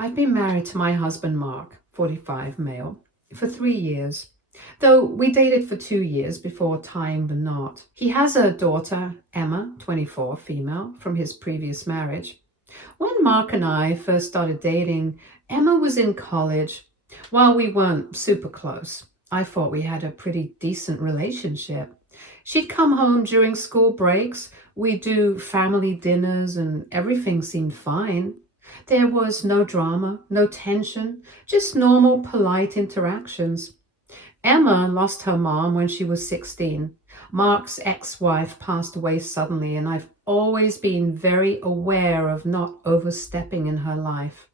I've been married to my husband, Mark, 45, male, for 3 years, though we dated for 2 years before tying the knot. He has a daughter, Emma, 24, female, from his previous marriage. When Mark and I first started dating, Emma was in college. While we weren't super close, I thought we had a pretty decent relationship. She'd come home during school breaks, we'd do family dinners, and everything seemed fine. There was no drama, no tension, just normal, polite interactions. Emma lost her mom when she was 16. Mark's ex-wife passed away suddenly, and I've always been very aware of not overstepping in her life.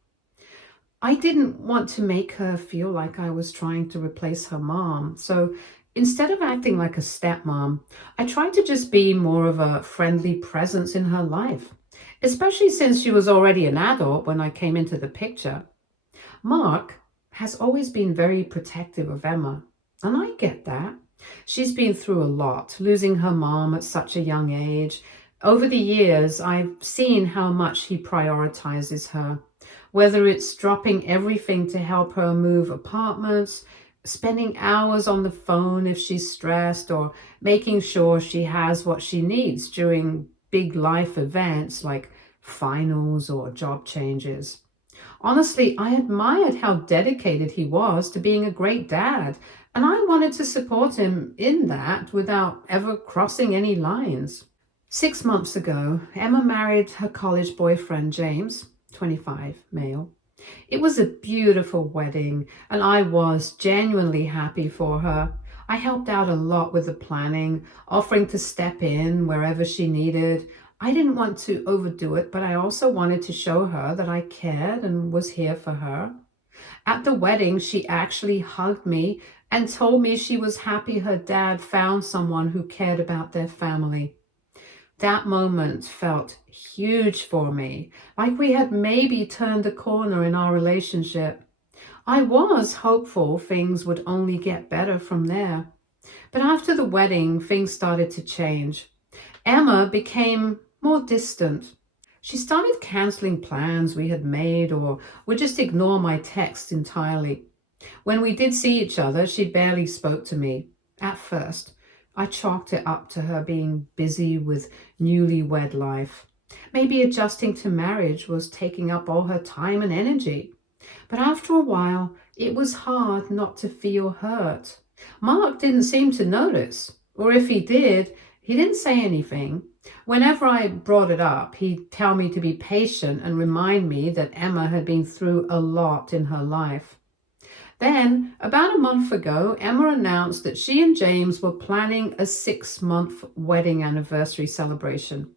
I didn't want to make her feel like I was trying to replace her mom, so instead of acting like a stepmom, I tried to just be more of a friendly presence in her life, especially since she was already an adult when I came into the picture. Mark has always been very protective of Emma, and I get that. She's been through a lot, losing her mom at such a young age. Over the years, I've seen how much he prioritizes her, whether it's dropping everything to help her move apartments, spending hours on the phone if she's stressed, or making sure she has what she needs during big life events like finals or job changes. Honestly, I admired how dedicated he was to being a great dad, and I wanted to support him in that without ever crossing any lines. 6 months ago, Emma married her college boyfriend, James, 25, male. It was a beautiful wedding, and I was genuinely happy for her. I helped out a lot with the planning, offering to step in wherever she needed. I didn't want to overdo it, but I also wanted to show her that I cared and was here for her. At the wedding, she actually hugged me and told me she was happy her dad found someone who cared about their family. That moment felt huge for me, like we had maybe turned a corner in our relationship. I was hopeful things would only get better from there. But after the wedding, things started to change. Emma became more distant. She started canceling plans we had made or would just ignore my texts entirely. When we did see each other, she barely spoke to me. At first, I chalked it up to her being busy with newlywed life. Maybe adjusting to marriage was taking up all her time and energy. But after a while, it was hard not to feel hurt. Mark didn't seem to notice, or if he did, he didn't say anything. Whenever I brought it up, he'd tell me to be patient and remind me that Emma had been through a lot in her life. Then, about a month ago, Emma announced that she and James were planning a 6-month wedding anniversary celebration.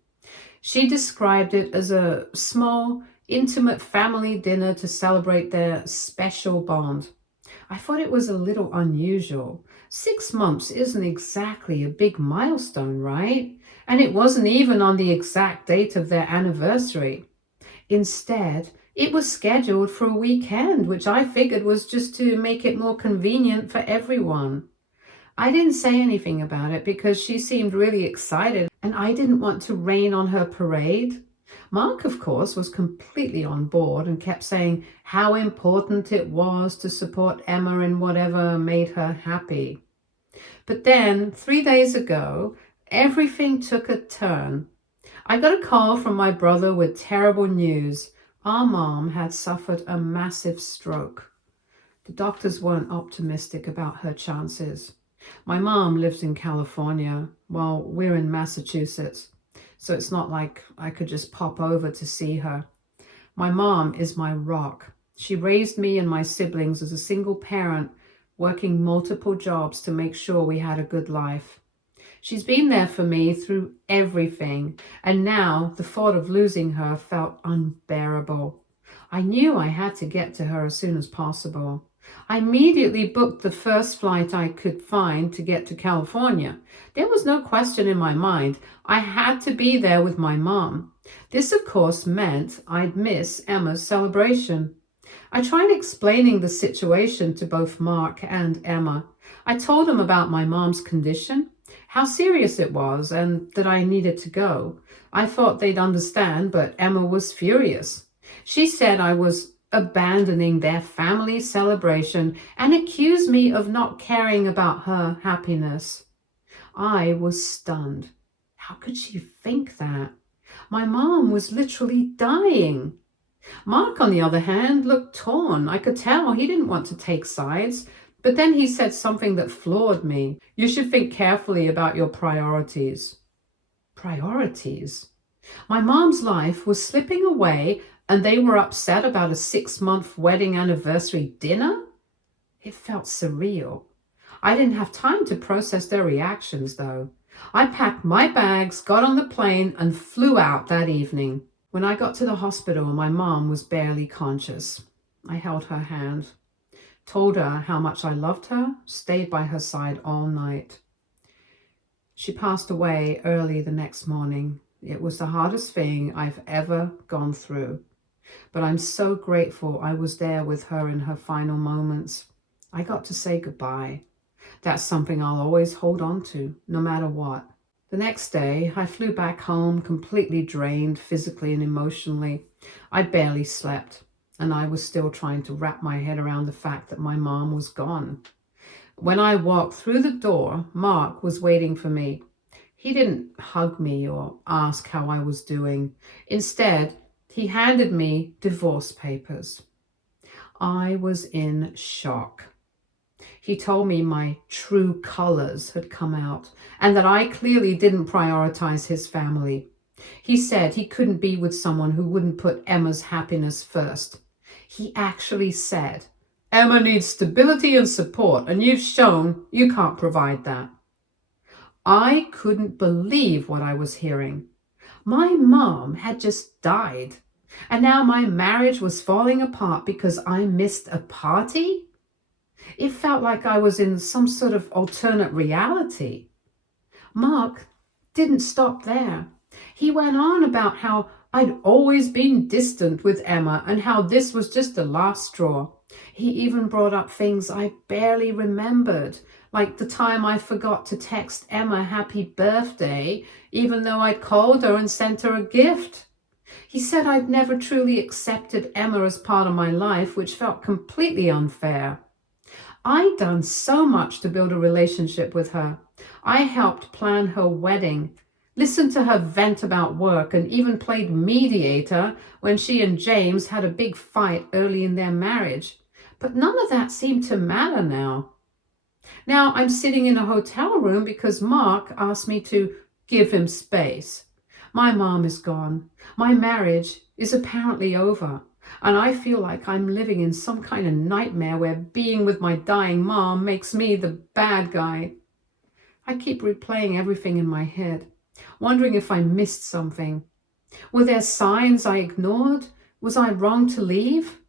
She described it as a small, intimate family dinner to celebrate their special bond. I thought it was a little unusual. 6 months isn't exactly a big milestone, right? And it wasn't even on the exact date of their anniversary. Instead, it was scheduled for a weekend, which I figured was just to make it more convenient for everyone. I didn't say anything about it because she seemed really excited and I didn't want to rain on her parade. Mark, of course, was completely on board and kept saying how important it was to support Emma in whatever made her happy. But then, 3 days ago, everything took a turn. I got a call from my brother with terrible news. Our mom had suffered a massive stroke. The doctors weren't optimistic about her chances. My mom lives in California while we're in Massachusetts, so it's not like I could just pop over to see her. My mom is my rock. She raised me and my siblings as a single parent, working multiple jobs to make sure we had a good life. She's been there for me through everything, and now the thought of losing her felt unbearable. I knew I had to get to her as soon as possible. I immediately booked the first flight I could find to get to California. There was no question in my mind. I had to be there with my mom. This, of course, meant I'd miss Emma's celebration. I tried explaining the situation to both Mark and Emma. I told them about my mom's condition, how serious it was, and that I needed to go. I thought they'd understand, but Emma was furious. She said I was abandoning their family celebration and accused me of not caring about her happiness. I was stunned. How could she think that? My mom was literally dying. Mark, on the other hand, looked torn. I could tell he didn't want to take sides. But then he said something that floored me. You should think carefully about your priorities. Priorities? My mom's life was slipping away and they were upset about a 6-month wedding anniversary dinner? It felt surreal. I didn't have time to process their reactions, though. I packed my bags, got on the plane, and flew out that evening. When I got to the hospital, my mom was barely conscious. I held her hand, told her how much I loved her, stayed by her side all night. She passed away early the next morning. It was the hardest thing I've ever gone through. But I'm so grateful I was there with her in her final moments. I got to say goodbye. That's something I'll always hold on to, no matter what. The next day, I flew back home completely drained physically and emotionally. I barely slept, and I was still trying to wrap my head around the fact that my mom was gone. When I walked through the door, Mark was waiting for me. He didn't hug me or ask how I was doing. Instead, he handed me divorce papers. I was in shock. He told me my true colors had come out and that I clearly didn't prioritize his family. He said he couldn't be with someone who wouldn't put Emma's happiness first. He actually said, Emma needs stability and support, and you've shown you can't provide that. I couldn't believe what I was hearing. My mom had just died, and now my marriage was falling apart because I missed a party? It felt like I was in some sort of alternate reality. Mark didn't stop there. He went on about how I'd always been distant with Emma and how this was just the last straw. He even brought up things I barely remembered, like the time I forgot to text Emma happy birthday, even though I'd called her and sent her a gift. He said I'd never truly accepted Emma as part of my life, which felt completely unfair. I'd done so much to build a relationship with her. I helped plan her wedding, listened to her vent about work, and even played mediator when she and James had a big fight early in their marriage. But none of that seemed to matter now. Now I'm sitting in a hotel room because Mark asked me to give him space. My mom is gone. My marriage is apparently over. And I feel like I'm living in some kind of nightmare where being with my dying mom makes me the bad guy. I keep replaying everything in my head, wondering if I missed something. Were there signs I ignored? Was I wrong to leave?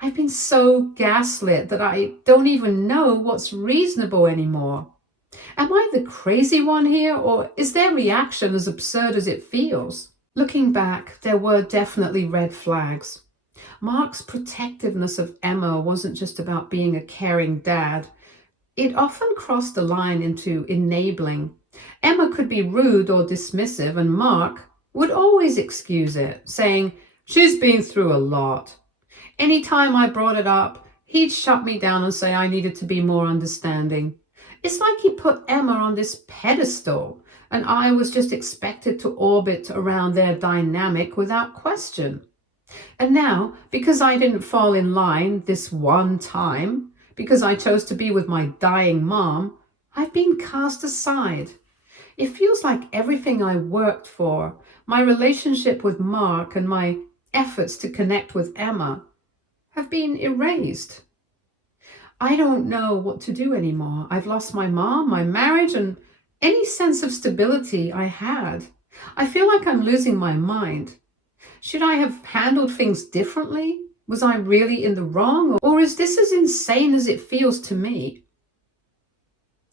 I've been so gaslit that I don't even know what's reasonable anymore. Am I the crazy one here, or is their reaction as absurd as it feels? Looking back, there were definitely red flags. Mark's protectiveness of Emma wasn't just about being a caring dad. It often crossed the line into enabling. Emma could be rude or dismissive, and Mark would always excuse it, saying, "She's been through a lot." Anytime I brought it up, he'd shut me down and say I needed to be more understanding. It's like he put Emma on this pedestal, and I was just expected to orbit around their dynamic without question. And now, because I didn't fall in line this one time, because I chose to be with my dying mom, I've been cast aside. It feels like everything I worked for, my relationship with Mark and my efforts to connect with Emma, have been erased. I don't know what to do anymore. I've lost my mom, my marriage, and any sense of stability I had. I feel like I'm losing my mind. Should I have handled things differently? Was I really in the wrong? Or is this as insane as it feels to me?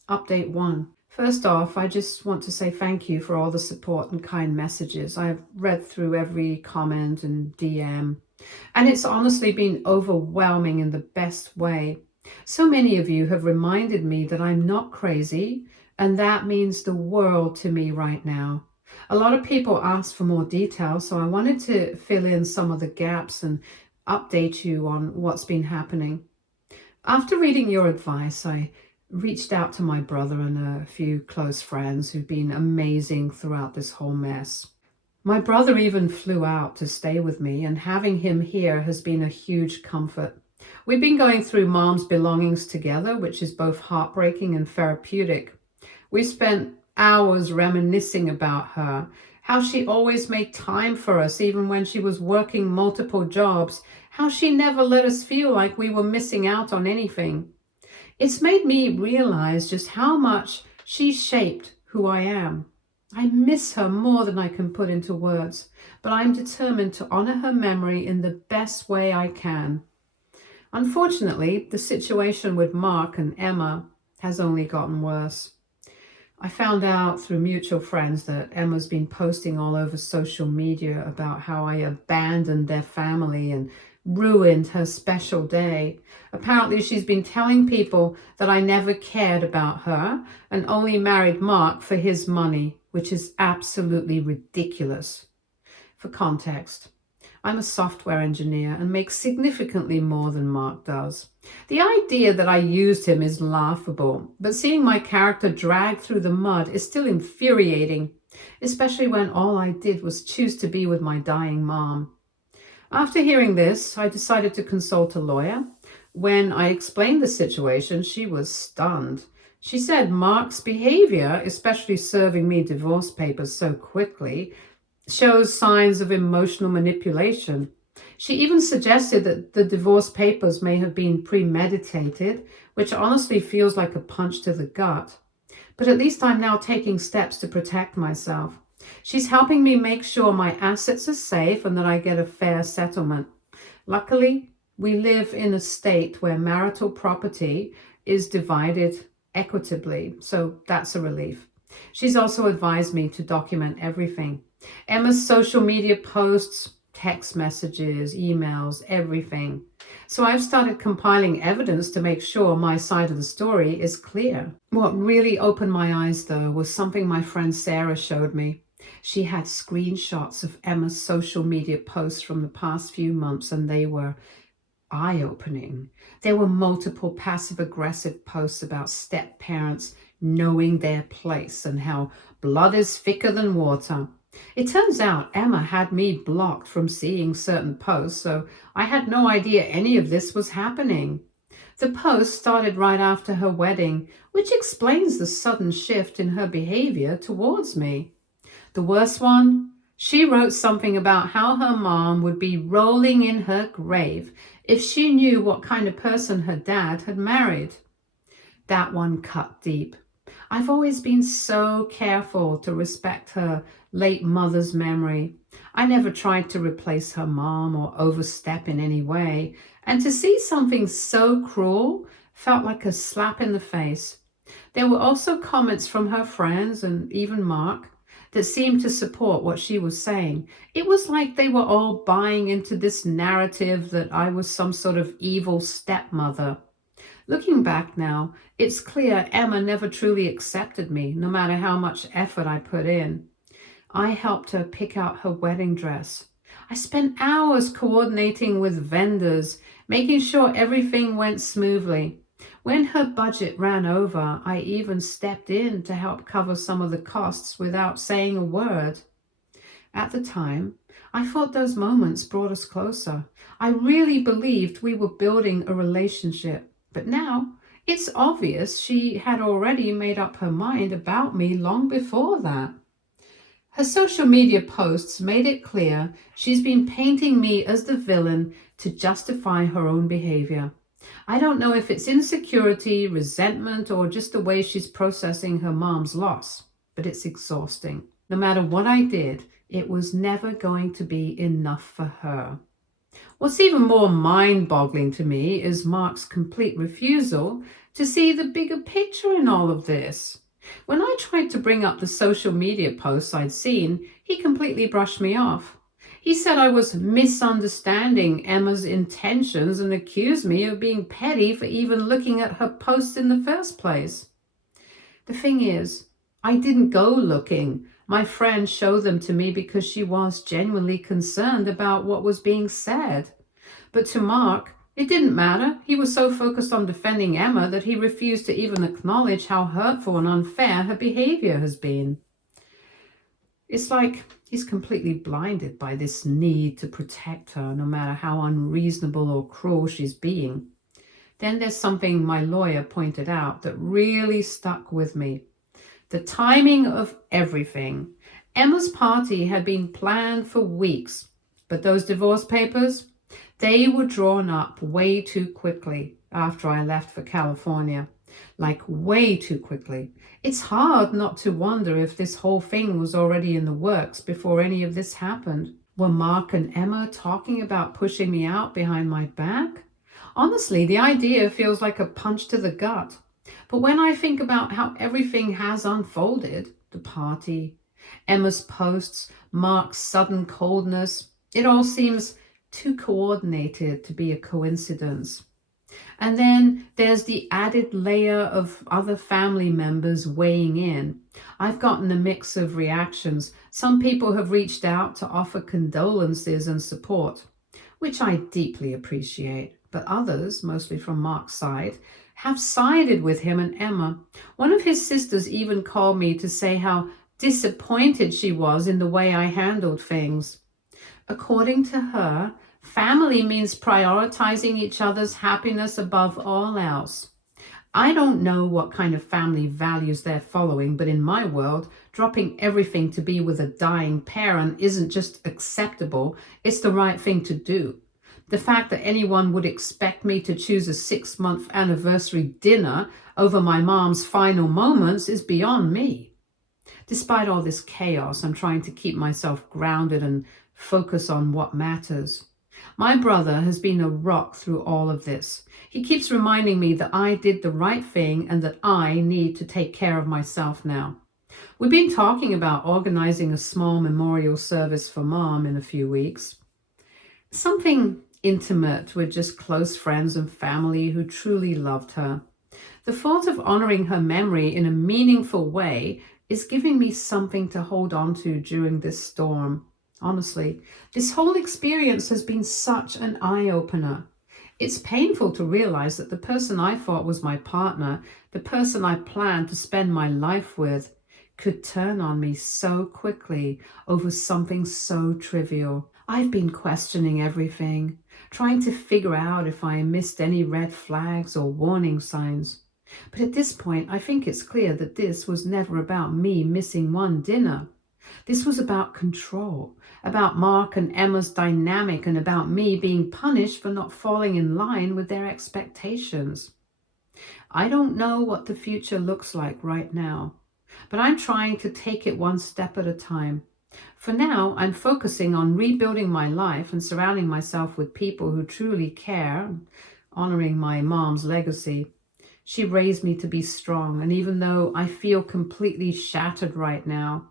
Update 1. First off, I just want to say thank you for all the support and kind messages. I've read through every comment and DM, and it's honestly been overwhelming in the best way. So many of you have reminded me that I'm not crazy, and that means the world to me right now. A lot of people asked for more detail, so I wanted to fill in some of the gaps and update you on what's been happening. After reading your advice, I reached out to my brother and a few close friends who've been amazing throughout this whole mess. My brother even flew out to stay with me, and having him here has been a huge comfort. We've been going through Mom's belongings together, which is both heartbreaking and therapeutic. We spent hours reminiscing about her, how she always made time for us even when she was working multiple jobs, how she never let us feel like we were missing out on anything. It's made me realize just how much she shaped who I am. I miss her more than I can put into words, but I'm determined to honor her memory in the best way I can. Unfortunately, the situation with Mark and Emma has only gotten worse. I found out through mutual friends that Emma's been posting all over social media about how I abandoned their family and ruined her special day. Apparently, she's been telling people that I never cared about her and only married Mark for his money, which is absolutely ridiculous. For context, I'm a software engineer and make significantly more than Mark does. The idea that I used him is laughable, but seeing my character dragged through the mud is still infuriating, especially when all I did was choose to be with my dying mom. After hearing this, I decided to consult a lawyer. When I explained the situation, she was stunned. She said Mark's behavior, especially serving me divorce papers so quickly, shows signs of emotional manipulation. She even suggested that the divorce papers may have been premeditated, which honestly feels like a punch to the gut. But at least I'm now taking steps to protect myself. She's helping me make sure my assets are safe and that I get a fair settlement. Luckily, we live in a state where marital property is divided equitably, so that's a relief. She's also advised me to document everything. Emma's social media posts, text messages, emails, everything. So I've started compiling evidence to make sure my side of the story is clear. What really opened my eyes, though, was something my friend Sarah showed me. She had screenshots of Emma's social media posts from the past few months, and they were eye-opening. There were multiple passive-aggressive posts about step-parents knowing their place and how blood is thicker than water. It turns out Emma had me blocked from seeing certain posts, so I had no idea any of this was happening. The post started right after her wedding, which explains the sudden shift in her behavior towards me. The worst one? She wrote something about how her mom would be rolling in her grave if she knew what kind of person her dad had married. That one cut deep. I've always been so careful to respect her late mother's memory. I never tried to replace her mom or overstep in any way, and to see something so cruel felt like a slap in the face. There were also comments from her friends and even Mark that seemed to support what she was saying. It was like they were all buying into this narrative that I was some sort of evil stepmother. Looking back now, it's clear Emma never truly accepted me, no matter how much effort I put in. I helped her pick out her wedding dress. I spent hours coordinating with vendors, making sure everything went smoothly. When her budget ran over, I even stepped in to help cover some of the costs without saying a word. At the time, I thought those moments brought us closer. I really believed we were building a relationship. But now, it's obvious she had already made up her mind about me long before that. Her social media posts made it clear she's been painting me as the villain to justify her own behavior. I don't know if it's insecurity, resentment, or just the way she's processing her mom's loss, but it's exhausting. No matter what I did, it was never going to be enough for her. What's even more mind-boggling to me is Mark's complete refusal to see the bigger picture in all of this. When I tried to bring up the social media posts I'd seen, he completely brushed me off. He said I was misunderstanding Emma's intentions and accused me of being petty for even looking at her posts in the first place. The thing is, I didn't go looking. My friend showed them to me because she was genuinely concerned about what was being said. But to Mark, it didn't matter. He was so focused on defending Emma that he refused to even acknowledge how hurtful and unfair her behavior has been. It's like he's completely blinded by this need to protect her, no matter how unreasonable or cruel she's being. Then there's something my lawyer pointed out that really stuck with me. The timing of everything. Emma's party had been planned for weeks, but those divorce papers, they were drawn up way too quickly after I left for California. Like way too quickly. It's hard not to wonder if this whole thing was already in the works before any of this happened. Were Mark and Emma talking about pushing me out behind my back? Honestly, the idea feels like a punch to the gut. But when I think about how everything has unfolded, the party, Emma's posts, Mark's sudden coldness, it all seems too coordinated to be a coincidence. And then there's the added layer of other family members weighing in. I've gotten a mix of reactions. Some people have reached out to offer condolences and support, which I deeply appreciate. But others, mostly from Mark's side, have sided with him and Emma. One of his sisters even called me to say how disappointed she was in the way I handled things. According to her, family means prioritizing each other's happiness above all else. I don't know what kind of family values they're following, but in my world, dropping everything to be with a dying parent isn't just acceptable, it's the right thing to do. The fact that anyone would expect me to choose a 6-month anniversary dinner over my mom's final moments is beyond me. Despite all this chaos, I'm trying to keep myself grounded and focus on what matters. My brother has been a rock through all of this. He keeps reminding me that I did the right thing and that I need to take care of myself now. We've been talking about organizing a small memorial service for Mom in a few weeks. Something intimate with just close friends and family who truly loved her. The thought of honoring her memory in a meaningful way is giving me something to hold on to during this storm. Honestly, this whole experience has been such an eye-opener. It's painful to realize that the person I thought was my partner, the person I planned to spend my life with, could turn on me so quickly over something so trivial. I've been questioning everything, trying to figure out if I missed any red flags or warning signs. But at this point, I think it's clear that this was never about me missing one dinner. This was about control, about Mark and Emma's dynamic, and about me being punished for not falling in line with their expectations. I don't know what the future looks like right now, but I'm trying to take it one step at a time. For now, I'm focusing on rebuilding my life and surrounding myself with people who truly care, honoring my mom's legacy. She raised me to be strong, and even though I feel completely shattered right now,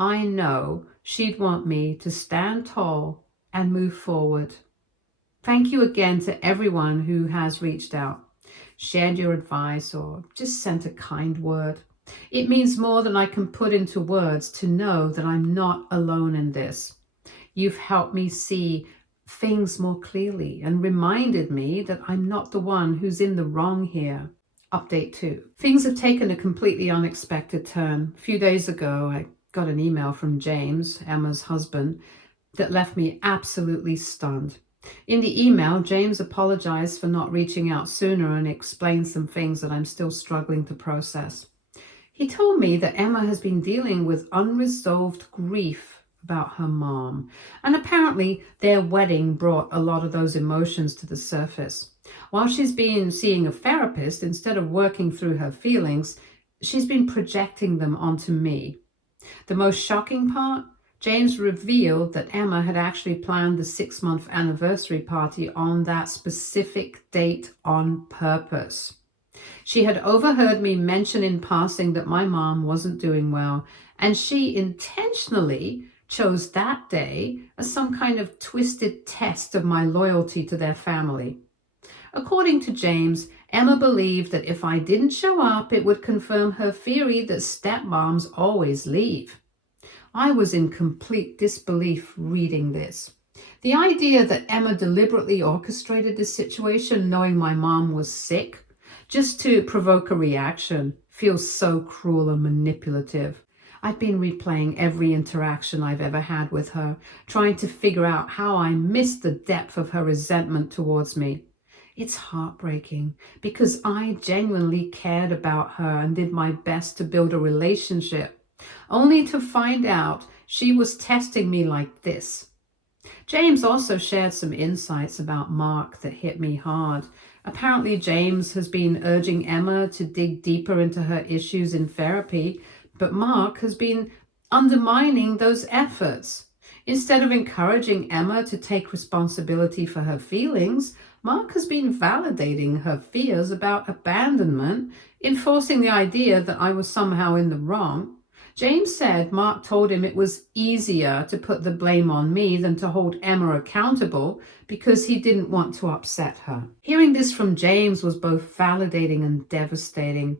I know she'd want me to stand tall and move forward. Thank you again to everyone who has reached out, shared your advice, or just sent a kind word. It means more than I can put into words to know that I'm not alone in this. You've helped me see things more clearly and reminded me that I'm not the one who's in the wrong here. Update 2. Things have taken a completely unexpected turn. A few days ago, I got an email from James, Emma's husband, that left me absolutely stunned. In the email, James apologized for not reaching out sooner and explained some things that I'm still struggling to process. He told me that Emma has been dealing with unresolved grief about her mom, and apparently their wedding brought a lot of those emotions to the surface. While she's been seeing a therapist, instead of working through her feelings, she's been projecting them onto me. The most shocking part, James revealed that Emma had actually planned the 6-month anniversary party on that specific date on purpose. She had overheard me mention in passing that my mom wasn't doing well, and she intentionally chose that day as some kind of twisted test of my loyalty to their family. According to James, Emma believed that if I didn't show up, it would confirm her theory that stepmoms always leave. I was in complete disbelief reading this. The idea that Emma deliberately orchestrated this situation, knowing my mom was sick, just to provoke a reaction, feels so cruel and manipulative. I've been replaying every interaction I've ever had with her, trying to figure out how I missed the depth of her resentment towards me. It's heartbreaking because I genuinely cared about her and did my best to build a relationship, only to find out she was testing me like this. James also shared some insights about Mark that hit me hard. Apparently, James has been urging Emma to dig deeper into her issues in therapy, but Mark has been undermining those efforts. Instead of encouraging Emma to take responsibility for her feelings, Mark has been validating her fears about abandonment, enforcing the idea that I was somehow in the wrong. James said Mark told him it was easier to put the blame on me than to hold Emma accountable because he didn't want to upset her. Hearing this from James was both validating and devastating.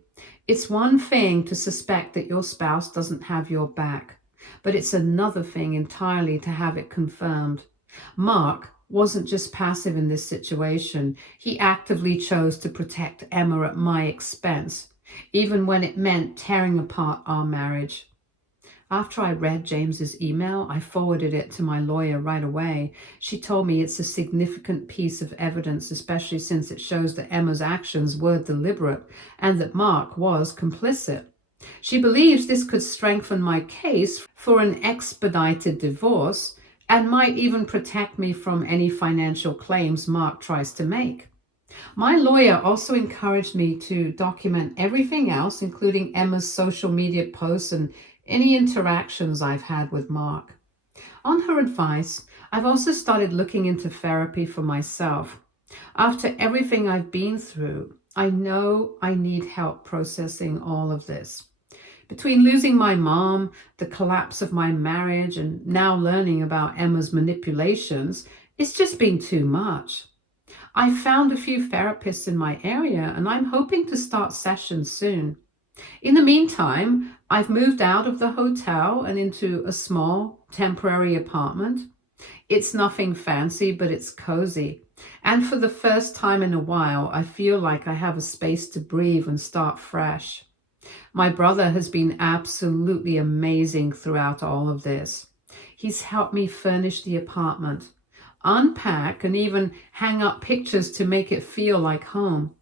It's one thing to suspect that your spouse doesn't have your back, but it's another thing entirely to have it confirmed. Mark wasn't just passive in this situation. He actively chose to protect Emma at my expense, even when it meant tearing apart our marriage. After I read James's email, I forwarded it to my lawyer right away. She told me it's a significant piece of evidence, especially since it shows that Emma's actions were deliberate and that Mark was complicit. She believes this could strengthen my case for an expedited divorce and might even protect me from any financial claims Mark tries to make. My lawyer also encouraged me to document everything else, including Emma's social media posts and any interactions I've had with Mark. On her advice, I've also started looking into therapy for myself. After everything I've been through, I know I need help processing all of this. Between losing my mom, the collapse of my marriage, and now learning about Emma's manipulations, it's just been too much. I found a few therapists in my area and I'm hoping to start sessions soon. In the meantime, I've moved out of the hotel and into a small, temporary apartment. It's nothing fancy, but it's cozy. And for the first time in a while, I feel like I have a space to breathe and start fresh. My brother has been absolutely amazing throughout all of this. He's helped me furnish the apartment, unpack, and even hang up pictures to make it feel like home.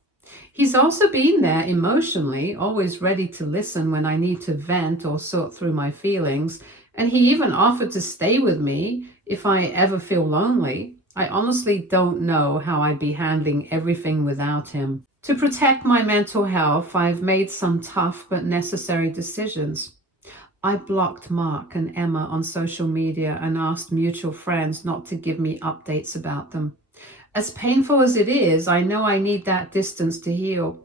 He's also been there emotionally, always ready to listen when I need to vent or sort through my feelings, and he even offered to stay with me if I ever feel lonely. I honestly don't know how I'd be handling everything without him. To protect my mental health, I've made some tough but necessary decisions. I blocked Mark and Emma on social media and asked mutual friends not to give me updates about them. As painful as it is, I know I need that distance to heal.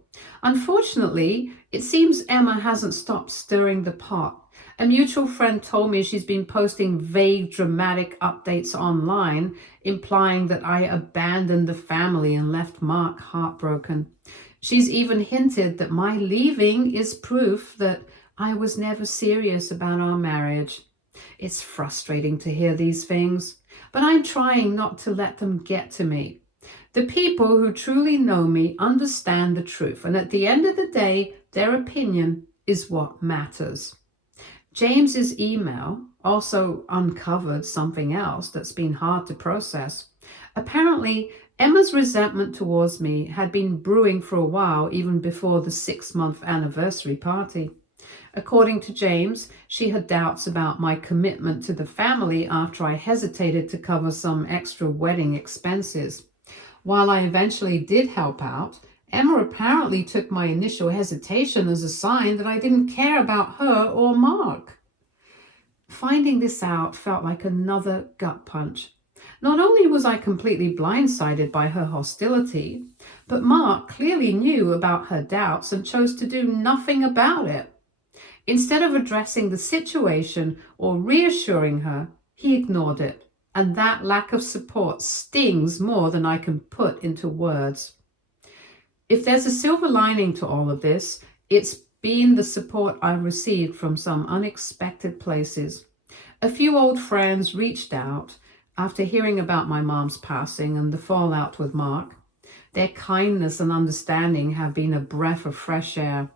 Unfortunately, it seems Emma hasn't stopped stirring the pot. A mutual friend told me she's been posting vague, dramatic updates online, implying that I abandoned the family and left Mark heartbroken. She's even hinted that my leaving is proof that I was never serious about our marriage. It's frustrating to hear these things, but I'm trying not to let them get to me. The people who truly know me understand the truth, and at the end of the day, their opinion is what matters. James's email also uncovered something else that's been hard to process. Apparently, Emma's resentment towards me had been brewing for a while, even before the 6-month anniversary party. According to James, she had doubts about my commitment to the family after I hesitated to cover some extra wedding expenses. While I eventually did help out, Emma apparently took my initial hesitation as a sign that I didn't care about her or Mark. Finding this out felt like another gut punch. Not only was I completely blindsided by her hostility, but Mark clearly knew about her doubts and chose to do nothing about it. Instead of addressing the situation or reassuring her, he ignored it. And that lack of support stings more than I can put into words. If there's a silver lining to all of this, it's been the support I've received from some unexpected places. A few old friends reached out, After hearing about my mom's passing and the fallout with Mark, their kindness and understanding have been a breath of fresh air.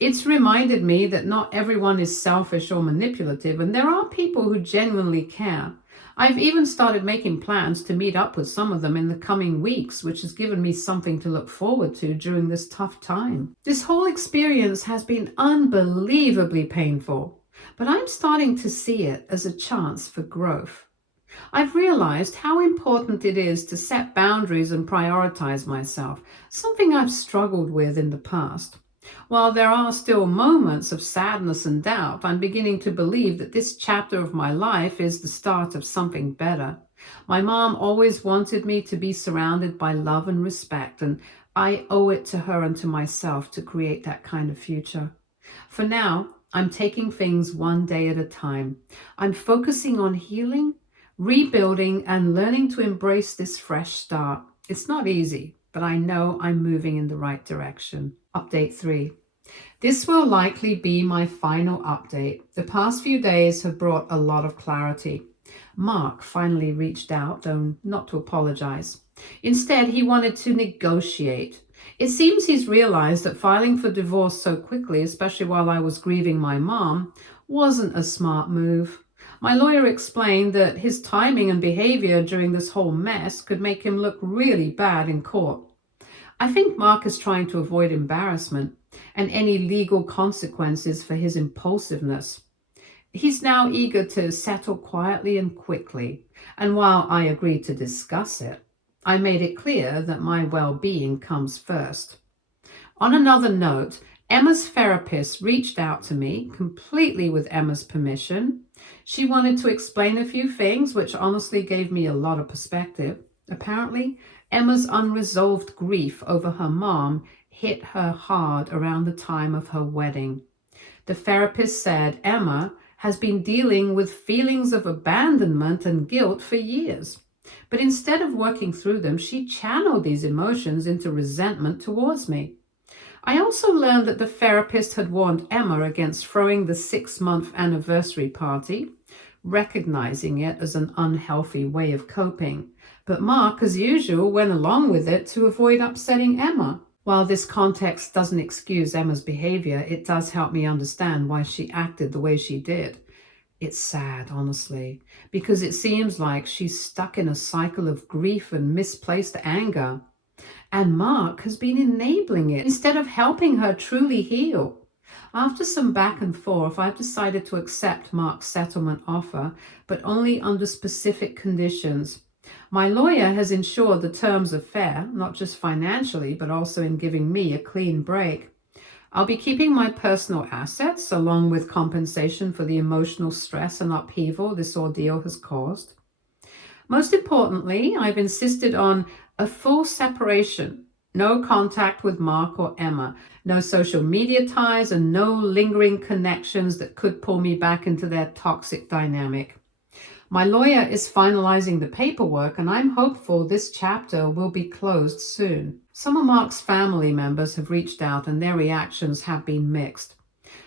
It's reminded me that not everyone is selfish or manipulative, and there are people who genuinely care. I've even started making plans to meet up with some of them in the coming weeks, which has given me something to look forward to during this tough time. This whole experience has been unbelievably painful, but I'm starting to see it as a chance for growth. I've realized how important it is to set boundaries and prioritize myself, something I've struggled with in the past. While there are still moments of sadness and doubt, I'm beginning to believe that this chapter of my life is the start of something better. My mom always wanted me to be surrounded by love and respect, and I owe it to her and to myself to create that kind of future. For now, I'm taking things one day at a time. I'm focusing on healing, rebuilding, and learning to embrace this fresh start. It's not easy, but I know I'm moving in the right direction. Update 3. This will likely be my final update. The past few days have brought a lot of clarity. Mark finally reached out, though not to apologize. Instead, he wanted to negotiate. It seems he's realized that filing for divorce so quickly, especially while I was grieving my mom, wasn't a smart move. My lawyer explained that his timing and behavior during this whole mess could make him look really bad in court. I think Mark is trying to avoid embarrassment and any legal consequences for his impulsiveness. He's now eager to settle quietly and quickly, and while I agreed to discuss it, I made it clear that my well-being comes first. On another note, Emma's therapist reached out to me, completely with Emma's permission. She wanted to explain a few things, which honestly gave me a lot of perspective. Apparently, Emma's unresolved grief over her mom hit her hard around the time of her wedding. The therapist said Emma has been dealing with feelings of abandonment and guilt for years. But instead of working through them, she channeled these emotions into resentment towards me. I also learned that the therapist had warned Emma against throwing the 6-month anniversary party, recognizing it as an unhealthy way of coping. But Mark, as usual, went along with it to avoid upsetting Emma. While this context doesn't excuse Emma's behavior, it does help me understand why she acted the way she did. It's sad, honestly, because it seems like she's stuck in a cycle of grief and misplaced anger. And Mark has been enabling it instead of helping her truly heal. After some back and forth, I've decided to accept Mark's settlement offer, but only under specific conditions. My lawyer has ensured the terms are fair, not just financially, but also in giving me a clean break. I'll be keeping my personal assets, along with compensation for the emotional stress and upheaval this ordeal has caused. Most importantly, I've insisted on a full separation, no contact with Mark or Emma, no social media ties, and no lingering connections that could pull me back into their toxic dynamic. My lawyer is finalizing the paperwork, and I'm hopeful this chapter will be closed soon. Some of Mark's family members have reached out, and their reactions have been mixed.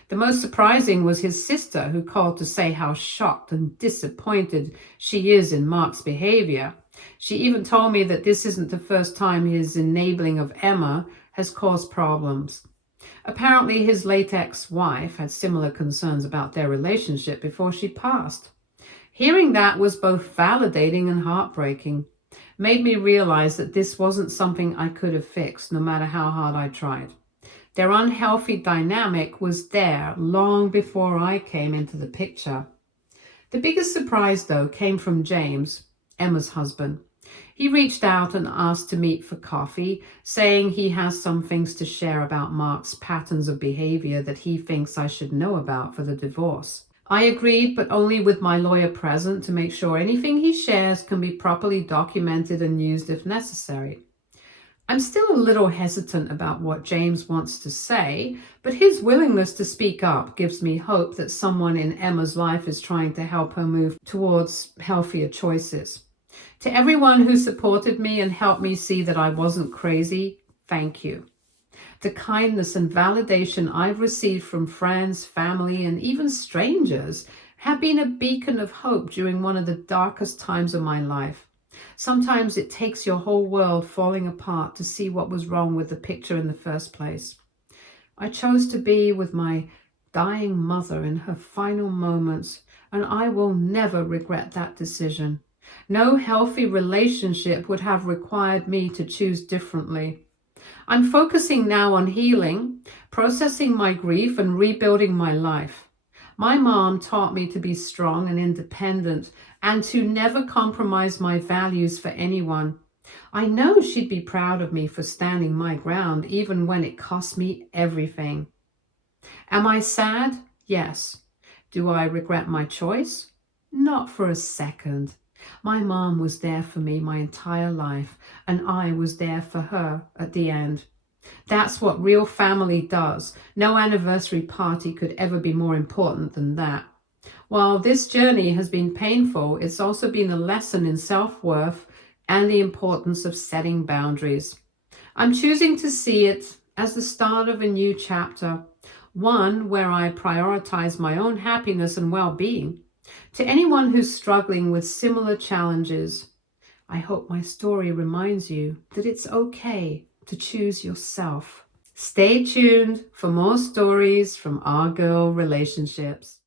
The most surprising was his sister, who called to say how shocked and disappointed she is in Mark's behavior. She even told me that this isn't the first time his enabling of Emma has caused problems. Apparently, his late ex-wife had similar concerns about their relationship before she passed. Hearing that was both validating and heartbreaking. Made me realize that this wasn't something I could have fixed, no matter how hard I tried. Their unhealthy dynamic was there long before I came into the picture. The biggest surprise, though, came from James, Emma's husband. He reached out and asked to meet for coffee, saying he has some things to share about Mark's patterns of behavior that he thinks I should know about for the divorce. I agreed, but only with my lawyer present to make sure anything he shares can be properly documented and used if necessary. I'm still a little hesitant about what James wants to say, but his willingness to speak up gives me hope that someone in Emma's life is trying to help her move towards healthier choices. To everyone who supported me and helped me see that I wasn't crazy, thank you. The kindness and validation I've received from friends, family, and even strangers have been a beacon of hope during one of the darkest times of my life. Sometimes it takes your whole world falling apart to see what was wrong with the picture in the first place. I chose to be with my dying mother in her final moments, and I will never regret that decision. No healthy relationship would have required me to choose differently. I'm focusing now on healing, processing my grief, and rebuilding my life. My mom taught me to be strong and independent and to never compromise my values for anyone. I know she'd be proud of me for standing my ground, even when it cost me everything. Am I sad? Yes. Do I regret my choice? Not for a second. My mom was there for me my entire life, and I was there for her at the end. That's what real family does. No anniversary party could ever be more important than that. While this journey has been painful, it's also been a lesson in self-worth and the importance of setting boundaries. I'm choosing to see it as the start of a new chapter, one where I prioritize my own happiness and well-being. To anyone who's struggling with similar challenges, I hope my story reminds you that it's okay to choose yourself. Stay tuned for more stories from our girl relationships.